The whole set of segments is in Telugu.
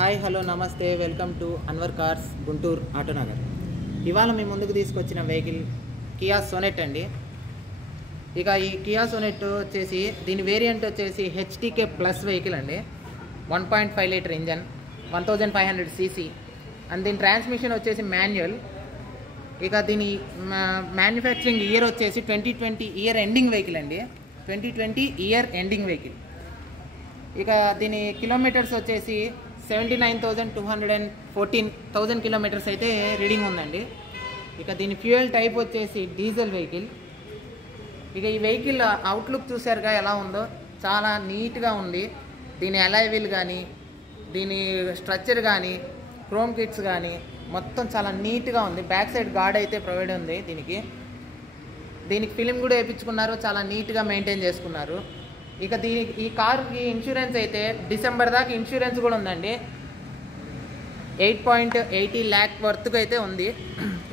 హాయ్ హలో నమస్తే welcome to Anwar cars Guntur Autonagar. ఇవాళ మీ ముందుకు తీసుకొచ్చిన వెహికల్ కియా సోనెట్ అండి. ఇక ఈ కియా సోనెట్ వచ్చేసి దీని వేరియంట్ వచ్చేసి హెచ్టీకే ప్లస్ వెహికల్ అండి. 1.5 లీటర్ ఇంజన్, 1500 cc అండ్ దీని ట్రాన్స్మిషన్ వచ్చేసి మాన్యువల్. ఇక దీని మ్యానుఫ్యాక్చరింగ్ ఇయర్ వచ్చేసి 2020 ఇయర్ ఎండింగ్ వెహికల్ అండి. 2020 ఇయర్ ఎండింగ్ వెహికల్. ఇక దీని కిలోమీటర్స్ వచ్చేసి 79,214 కిలోమీటర్స్ అయితే రీడింగ్ ఉందండి. ఇక దీని ఫ్యూయల్ టైప్ వచ్చేసి డీజిల్ వెహికల్. ఇక ఈ వెహికల్ అవుట్లుక్ చూసారుగా ఎలా ఉందో, చాలా నీట్గా ఉంది. దీని అలాయ్ వీల్ కానీ, దీని స్ట్రక్చర్ కానీ, క్రోమ్ కిట్స్ కానీ మొత్తం చాలా నీట్గా ఉంది. బ్యాక్ సైడ్ గార్డ్ అయితే ప్రొవైడ్ ఉంది. దీనికి ఫిలిం కూడా వేయించుకున్నారు, చాలా నీట్గా మెయింటైన్ చేసుకున్నారు. ఇక ఈ కార్కి ఇన్సూరెన్స్ అయితే డిసెంబర్ దాకా ఇన్సూరెన్స్ కూడా ఉందండి. 8.80 lakh వర్త్కి అయితే ఉంది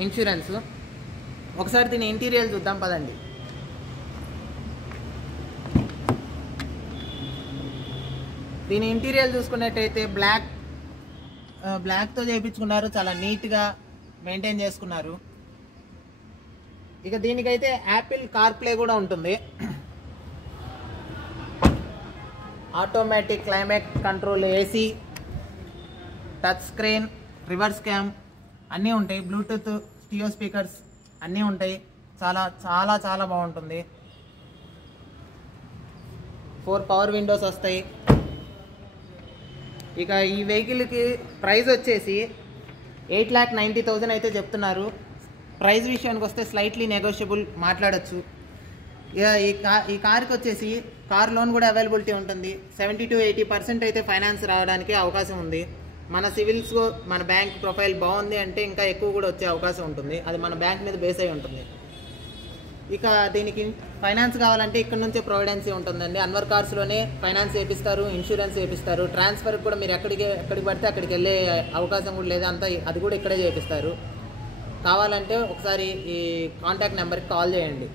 ఇన్సూరెన్స్. ఒకసారి దీని ఇంటీరియర్ చూద్దాం పదండి. దీని ఇంటీరియర్ చూసుకున్నట్టయితే బ్లాక్తో చేయించుకున్నారు, చాలా నీట్గా మెయింటైన్ చేసుకున్నారు. ఇక దీనికైతే యాపిల్ కార్ప్లే కూడా ఉంటుంది. Automatic climate control, AC, touch screen, reverse cam అన్నీ ఉంటాయి. బ్లూటూత్, స్టీరియో స్పీకర్స్ అన్నీ ఉంటాయి. చాలా చాలా చాలా బాగుంటుంది. 4 పవర్ విండోస్ వస్తాయి. ఇక ఈ వెహికల్కి ప్రైస్ వచ్చేసి 8,90,000 అయితే చెప్తున్నారు. ప్రైస్ విషయానికి వస్తే స్లైట్లీ నెగోషియబుల్ మాట్లాడచ్చు. ఇక ఈ కార్కి వచ్చేసి కార్ లోన్ కూడా అవైలబిలిటీ ఉంటుంది. 70 to 80% అయితే ఫైనాన్స్ రావడానికి అవకాశం ఉంది. మన సివిల్స్, మన బ్యాంక్ ప్రొఫైల్ బాగుంది అంటే ఇంకా ఎక్కువ కూడా వచ్చే అవకాశం ఉంటుంది. అది మన బ్యాంక్ మీద బేస్ అయి ఉంటుంది. ఇక దీనికి ఫైనాన్స్ కావాలంటే ఇక్కడ నుంచే ప్రొవిడెన్సీ ఉంటుందండి. అన్వర్ కార్స్లోనే ఫైనాన్స్ చేపిస్తారు, ఇన్సూరెన్స్ చేపిస్తారు. ట్రాన్స్ఫర్ కూడా మీరు ఎక్కడికి పడితే అక్కడికి వెళ్ళే అవకాశం కూడా లేదా, అంతా అది కూడా ఇక్కడే చేపిస్తారు. కావాలంటే ఒకసారి ఈ కాంటాక్ట్ నెంబర్కి కాల్ చేయండి.